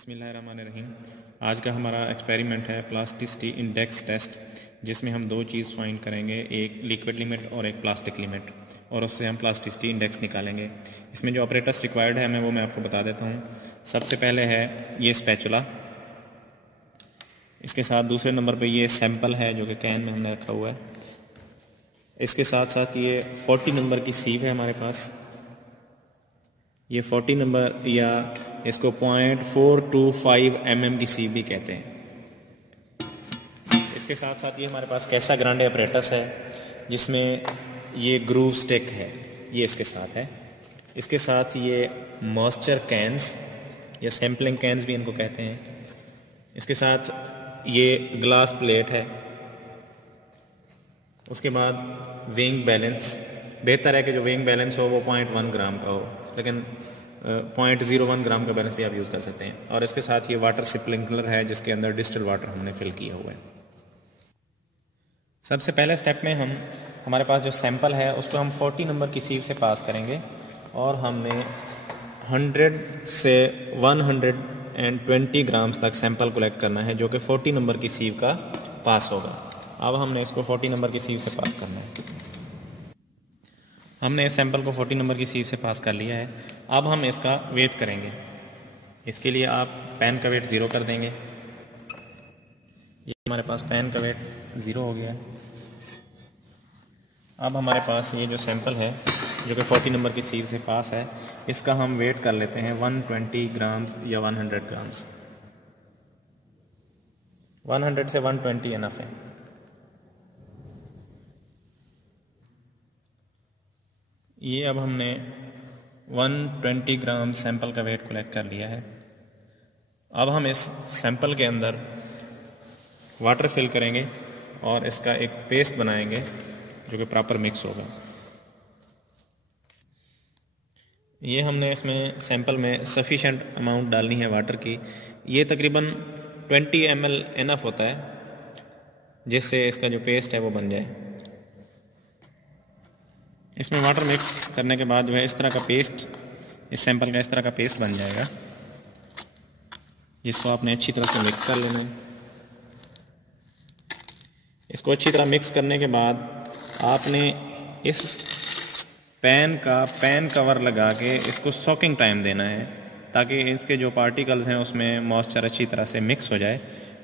बिस्मिल्लाहिर्रहमानिर्रहीम। आज का हमारा एक्सपेरिमेंट है प्लास्टिसिटी इंडेक्स टेस्ट, जिसमें हम दो चीज़ फाइंड करेंगे, एक लिक्विड लिमिट और एक प्लास्टिक लिमिट, और उससे हम प्लास्टिसिटी इंडेक्स निकालेंगे। इसमें जो ऑपरेटर्स रिक्वायर्ड है मैं आपको बता देता हूँ। सबसे पहले है ये स्पैचुला, इसके साथ दूसरे नंबर पे ये सैंपल है जो कि कैन में हमने रखा हुआ है। इसके साथ साथ ये 40 नंबर की सीव है हमारे पास। ये 40 नंबर या इसको 0.425 mm की सीव भी कहते हैं। इसके साथ साथ ये हमारे पास कैसा ग्रांडे अपरेटस है जिसमें ये ग्रूव स्टिक है, ये इसके साथ है। इसके साथ ये मॉइस्चर कैंस या सैम्पलिंग कैंस भी इनको कहते हैं। इसके साथ ये ग्लास प्लेट है। उसके बाद विंग बैलेंस, बेहतर है कि जो विंग बैलेंस हो वो 0.1 ग्राम का हो, लेकिन 0.01 ग्राम का बैलेंस भी आप यूज़ कर सकते हैं। और इसके साथ ये वाटर स्प्रिंकलर है जिसके अंदर डिस्टिल वाटर हमने फिल किया हुआ है। सबसे पहले स्टेप में हमारे पास जो सैंपल है उसको हम 40 नंबर की सीव से पास करेंगे और हमने 100 से 120 ग्राम्स तक सैंपल कलेक्ट करना है, जो कि 40 नंबर की सीव का पास होगा। अब हमने इसको 40 नंबर की सीव से पास करना है। हमने इस सैंपल को 40 नंबर की सीव से पास कर लिया है। अब हम इसका वेट करेंगे। इसके लिए आप पेन का वेट 0 कर देंगे। ये हमारे पास पेन का वेट 0 हो गया है। अब हमारे पास ये जो सैंपल है जो कि 40 नंबर की सीव से पास है, इसका हम वेट कर लेते हैं 120 ग्राम्स या 100 ग्राम्स। 100 से 120 इनफ है। ये अब हमने 120 ग्राम सैंपल का वेट कलेक्ट कर लिया है। अब हम इस सैंपल के अंदर वाटर फिल करेंगे और इसका एक पेस्ट बनाएंगे जो कि प्रॉपर मिक्स होगा। ये हमने इसमें सैंपल में सफिशेंट अमाउंट डालनी है वाटर की। ये तकरीबन 20 ml इनफ होता है जिससे इसका जो पेस्ट है वो बन जाए। इसमें वाटर मिक्स करने के बाद जो है इस तरह का पेस्ट, इस सैंपल का इस तरह का पेस्ट बन जाएगा, जिसको आपने अच्छी तरह से मिक्स कर लेना है। इसको अच्छी तरह मिक्स करने के बाद आपने इस पैन कवर लगा के इसको सॉकिंग टाइम देना है, ताकि इसके जो पार्टिकल्स हैं उसमें मॉइस्चर अच्छी तरह से मिक्स हो जाए।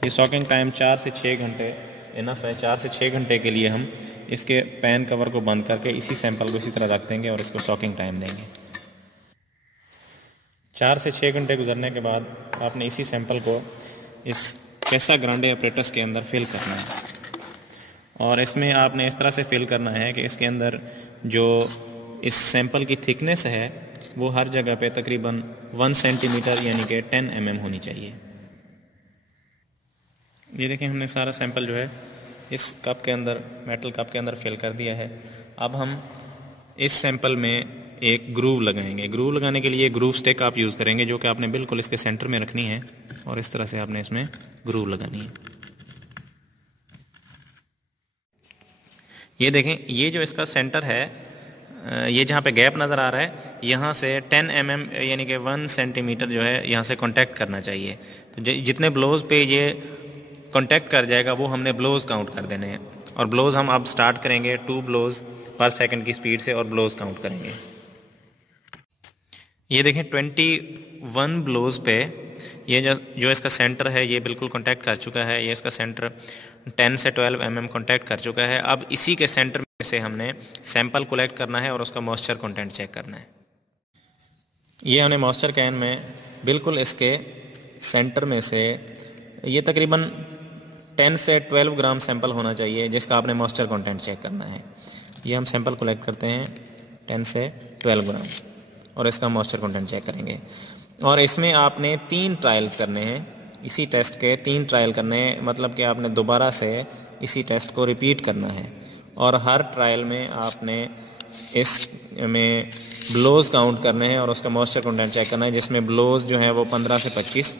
ये सॉकिंग टाइम 4 से 6 घंटे इनफ है। 4 से 6 घंटे के लिए हम इसके पैन कवर को बंद करके इसी सैंपल को इसी तरह रख देंगे और इसको सॉकिंग टाइम देंगे। 4 से 6 घंटे गुजरने के बाद आपने इसी सैंपल को इस कैसा ग्रांडे अपरेटस के अंदर फिल करना है। और इसमें आपने इस तरह से फिल करना है कि इसके अंदर जो इस सैंपल की थिकनेस है वो हर जगह पे तकरीबन 1 सेंटीमीटर यानी कि 10 mm होनी चाहिए। ये देखें, हमने सारा सैंपल जो है इस कप के अंदर, मेटल कप के अंदर फिल कर दिया है। अब हम इस सैंपल में एक ग्रूव लगाएंगे। ग्रूव लगाने के लिए ग्रूव स्टिक आप यूज़ करेंगे जो कि आपने बिल्कुल इसके सेंटर में रखनी है और इस तरह से आपने इसमें ग्रूव लगानी है। ये देखें, ये जो इसका सेंटर है, ये जहाँ पे गैप नज़र आ रहा है, यहाँ से 10 mm यानी कि 1 सेंटीमीटर जो है यहाँ से कांटेक्ट करना चाहिए। तो जितने ब्लोज पे ये कांटेक्ट कर जाएगा वो हमने ब्लोज काउंट कर देने हैं। और ब्लोज हम अब स्टार्ट करेंगे 2 ब्लोज पर सेकंड की स्पीड से और ब्लोज काउंट करेंगे। ये देखें, 21 ब्लोज पे ये जो इसका सेंटर है ये बिल्कुल कांटेक्ट कर चुका है। ये इसका सेंटर 10 से 12 mm कांटेक्ट कर चुका है। अब इसी के सेंटर में से हमने सैंपल कलेक्ट करना है और उसका मॉइस्चर कंटेंट चेक करना है। ये हमने मॉइस्चर कैन में बिल्कुल इसके सेंटर में से ये तकरीबन 10 से 12 ग्राम सैंपल होना चाहिए जिसका आपने मॉइस्चर कंटेंट चेक करना है। ये हम सैंपल कलेक्ट करते हैं 10 से 12 ग्राम और इसका मॉइस्चर कंटेंट चेक करेंगे। और इसमें आपने 3 ट्रायल्स करने हैं। इसी टेस्ट के 3 ट्रायल करने हैं, मतलब कि आपने दोबारा से इसी टेस्ट को रिपीट करना है। और हर ट्रायल में आपने इसमें ब्लोज काउंट करने हैं और उसका मॉइस्चर कंटेंट चेक करना है, जिसमें ब्लोज जो है वो 15 से 25,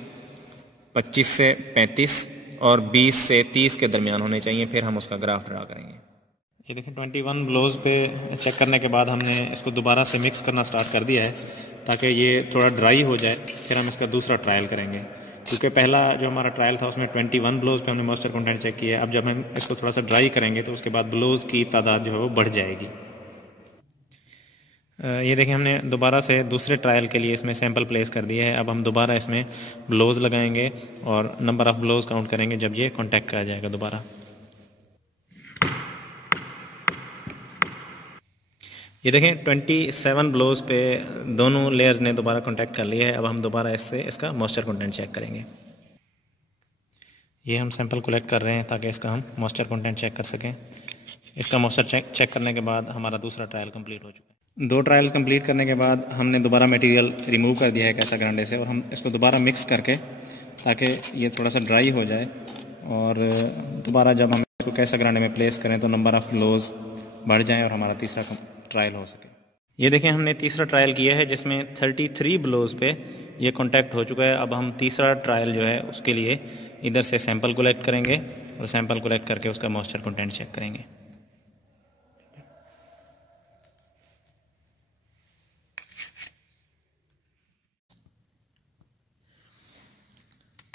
25 से 35 और 20 से 30 के दरमियान होने चाहिए। फिर हम उसका ग्राफ ड्रा करेंगे। ये देखें, 21 ब्लोज पे चेक करने के बाद हमने इसको दोबारा से मिक्स करना स्टार्ट कर दिया है ताकि ये थोड़ा ड्राई हो जाए। फिर हम इसका दूसरा ट्रायल करेंगे। क्योंकि पहला जो हमारा ट्रायल था उसमें 21 ब्लोज पे हमने मॉइस्चर कंटेंट चेक किया है। अब जब हम इसको थोड़ा सा ड्राई करेंगे तो उसके बाद ब्लोज की तादाद जो है वो बढ़ जाएगी। ये देखें, हमने दोबारा से दूसरे ट्रायल के लिए इसमें सैंपल प्लेस कर दिया है। अब हम दोबारा इसमें ब्लोज लगाएंगे और नंबर ऑफ़ ब्लोज काउंट करेंगे जब ये कॉन्टैक्ट कर जाएगा दोबारा। ये देखें 27 ब्लोज पे दोनों लेयर्स ने दोबारा कॉन्टैक्ट कर लिया है। अब हम दोबारा इससे इसका मॉइस्चर कंटेंट चेक करेंगे। ये हम सैंपल कलेक्ट कर रहे हैं ताकि इसका हम मॉइस्चर कंटेंट चेक कर सकें। इसका मॉइस्चर चेक करने के बाद हमारा दूसरा ट्रायल कंप्लीट हो चुका है। 2 ट्रायल्स कंप्लीट करने के बाद हमने दोबारा मटेरियल रिमूव कर दिया है कैसा ग्रांडे से, और हम इसको दोबारा मिक्स करके ताकि ये थोड़ा सा ड्राई हो जाए, और दोबारा जब हम इसको कैसा ग्रांडे में प्लेस करें तो नंबर ऑफ़ ब्लोज बढ़ जाएँ और हमारा तीसरा ट्रायल हो सके। ये देखें, हमने तीसरा ट्रायल किया है जिसमें 33 ब्लोज पे ये कॉन्टैक्ट हो चुका है। अब हम तीसरा ट्रायल जो है उसके लिए इधर से सैंपल कलेक्ट करेंगे और सैंपल कलेक्ट करके उसका मॉइस्चर कंटेंट चेक करेंगे।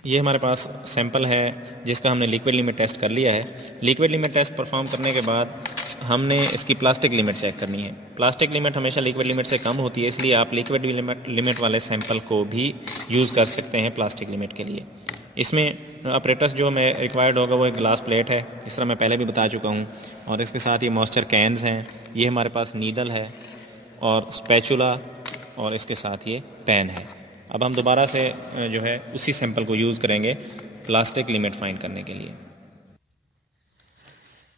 ये हमारे पास सैंपल है जिसका हमने लिक्विड लिमिट टेस्ट कर लिया है। लिक्विड लिमिट टेस्ट परफॉर्म करने के बाद हमने इसकी प्लास्टिक लिमिट चेक करनी है। प्लास्टिक लिमिट हमेशा लिक्विड लिमिट से कम होती है, इसलिए आप लिक्विड लिमिट वाले सैंपल को भी यूज़ कर सकते हैं प्लास्टिक लिमिट के लिए। इसमें अपरेटस जो हमें रिक्वायर्ड होगा वो एक ग्लास प्लेट है, जिस तरह मैं पहले भी बता चुका हूँ, और इसके साथ ये मॉइस्चर कैन्स हैं, ये हमारे पास नीडल है और स्पैचुला, और इसके साथ ये पेन है। अब हम दोबारा से जो है उसी सैंपल को यूज़ करेंगे प्लास्टिक लिमिट फाइंड करने के लिए।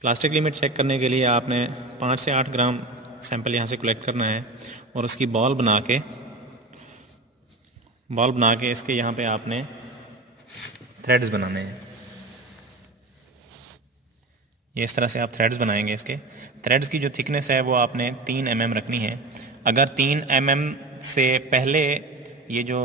प्लास्टिक लिमिट चेक करने के लिए आपने 5 से 8 ग्राम सैंपल यहाँ से कलेक्ट करना है और उसकी बॉल बना के इसके यहाँ पे आपने थ्रेड्स बनाने हैं। ये इस तरह से आप थ्रेड्स बनाएंगे। इसके थ्रेड्स की जो थिकनेस है वो आपने 3 mm रखनी है। अगर 3 mm से पहले ये जो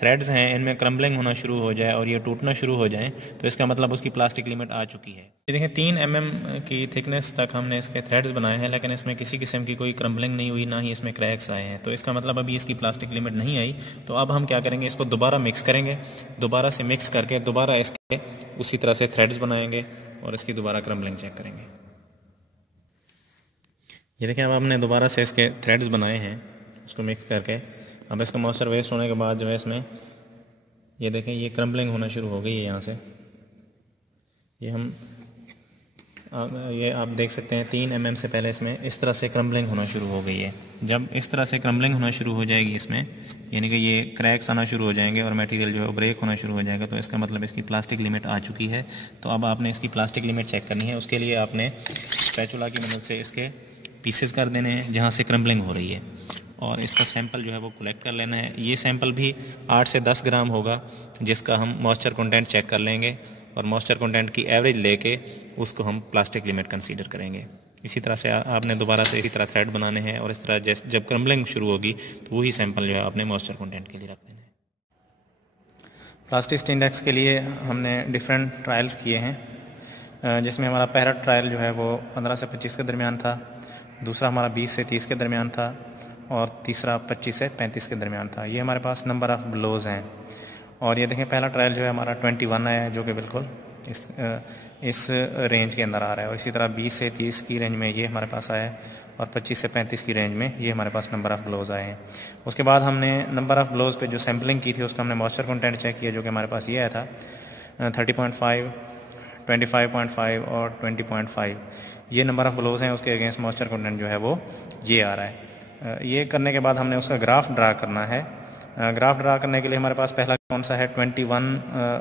थ्रेड्स हैं इनमें क्रम्बलिंग होना शुरू हो जाए और ये टूटना शुरू हो जाए तो इसका मतलब उसकी प्लास्टिक लिमिट आ चुकी है। ये देखें, 3 mm की थिकनेस तक हमने इसके थ्रेड्स बनाए हैं, लेकिन इसमें किसी किस्म की कोई क्रम्बलिंग नहीं हुई, ना ही इसमें क्रैक्स आए हैं, तो इसका मतलब अभी इसकी प्लास्टिक लिमिट नहीं आई। तो अब हम क्या करेंगे, इसको दोबारा मिक्स करेंगे। दोबारा से मिक्स करके दोबारा इसके उसी तरह से थ्रेड्स बनाएंगे और इसकी दोबारा क्रम्बलिंग चेक करेंगे। ये देखें, अब हमने दोबारा से इसके थ्रेड्स बनाए हैं उसको मिक्स करके। अब इसका मॉइस्चर वेस्ट होने के बाद जो है इसमें ये देखें ये क्रम्बलिंग होना शुरू हो गई है। यहाँ से ये आप देख सकते हैं 3 mm से पहले इसमें इस तरह से क्रम्बलिंग होना शुरू हो गई है। जब इस तरह से क्रम्बलिंग होना शुरू हो जाएगी इसमें, यानी कि ये क्रैक्स आना शुरू हो जाएंगे और मटेरियल जो है ब्रेक होना शुरू हो जाएगा, तो इसका मतलब इसकी प्लास्टिक लिमिट आ चुकी है। तो अब आपने इसकी प्लास्टिक लिमिट चेक करनी है। उसके लिए आपने स्पैचुला की मदद से इसके पीसेस कर देने हैं जहाँ से क्रम्बलिंग हो रही है, और इसका सैंपल जो है वो कलेक्ट कर लेना है। ये सैंपल भी 8 से 10 ग्राम होगा, जिसका हम मॉइस्चर कंटेंट चेक कर लेंगे और मॉइस्चर कंटेंट की एवरेज लेके उसको हम प्लास्टिक लिमिट कंसीडर करेंगे। इसी तरह से आपने दोबारा से इसी तरह थ्रेड बनाने हैं और इस तरह जब क्रम्बलिंग शुरू होगी तो वही सैंपल जो है आपने मॉइस्चर कंटेंट के लिए रख देना है। प्लास्टिस्ट इंडेक्स के लिए हमने डिफरेंट ट्रायल्स किए हैं, जिसमें हमारा पहला ट्रायल जो है वो 15 से 25 के दरमियान था, दूसरा हमारा 20 से 30 के दरमियान था, और तीसरा 25 से 35 के दरमियान था। ये हमारे पास नंबर ऑफ़ ब्लोज हैं। और ये देखें, पहला ट्रायल जो है हमारा 21 आया है, जो कि बिल्कुल इस रेंज के अंदर आ रहा है, और इसी तरह 20 से 30 की रेंज में ये हमारे पास आया है, और 25 से 35 की रेंज में ये हमारे पास नंबर ऑफ़ ब्लोज आए हैं। उसके बाद हमने नंबर ऑफ़ ब्लोज पे जो सैम्पलिंग की थी उसका हमने मॉइस्चर कंटेंट चेक किया, जो कि हमारे पास ये आया था 30.5, 25.5 और 20.5। ये नंबर ऑफ़ ब्लोज हैं, उसके अगेंस्ट मॉइस्चर कंटेंट जो है वो ये आ रहा है। ये करने के बाद हमने उसका ग्राफ ड्रा करना है। ग्राफ ड्रा करने के लिए हमारे पास पहला कौन सा है, 21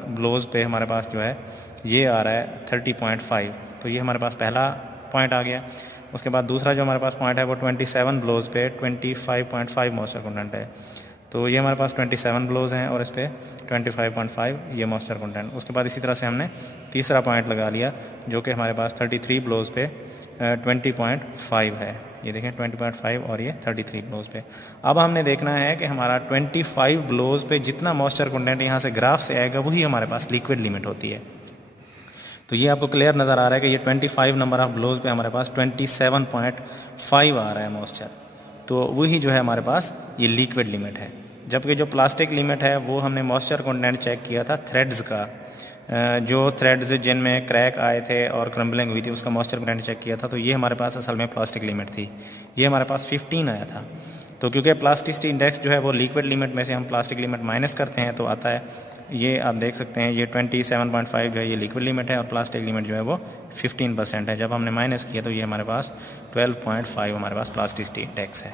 ब्लोज पे हमारे पास जो है ये आ रहा है 30.5, तो ये हमारे पास पहला पॉइंट आ गया। उसके बाद दूसरा जो हमारे पास पॉइंट है वो 27 ब्लोज पे 25.5 मॉइस्चर कंटेंट है, तो ये हमारे पास 27 ब्लोज हैं और इस पर 25.5 ये मॉइस्चर कंटेंट। उसके बाद इसी तरह से हमने तीसरा पॉइंट लगा लिया, जो कि हमारे पास 33 ब्लोज पे 20.5 है। ये देखें 20.5 और ये 33 ब्लोज पे। अब हमने देखना है कि हमारा 25 ब्लोज पे जितना मॉइस्चर कंटेंट यहाँ से ग्राफ से आएगा वही हमारे पास लिक्विड लिमिट होती है। तो ये आपको क्लियर नज़र आ रहा है कि ये 25 नंबर ऑफ़ ब्लोज पे हमारे पास 27.5 आ रहा है मॉइस्चर, तो वही जो है हमारे पास ये लिक्विड लिमिट है। जबकि जो प्लास्टिक लिमिट है वो हमने मॉइस्चर कंटेंट चेक किया था थ्रेड्स का, जो थ्रेड्स जिनमें क्रैक आए थे और क्रम्बलिंग हुई थी उसका मॉइस्चर कंटेंट चेक किया था, तो ये हमारे पास असल में प्लास्टिक लिमिट थी, ये हमारे पास 15 आया था। तो क्योंकि प्लास्टिसिटी इंडेक्स जो है वो लिक्विड लिमिट में से हम प्लास्टिक लिमिट माइनस करते हैं तो आता है, ये आप देख सकते हैं ये 27.5 जो है ये लिक्विड लिमिट है और प्लास्टिक लिमिट जो है वो 15% है। जब हमने माइनस किया तो ये हमारे पास 12.5 हमारे पास प्लास्टिसिटी इंडेक्स है।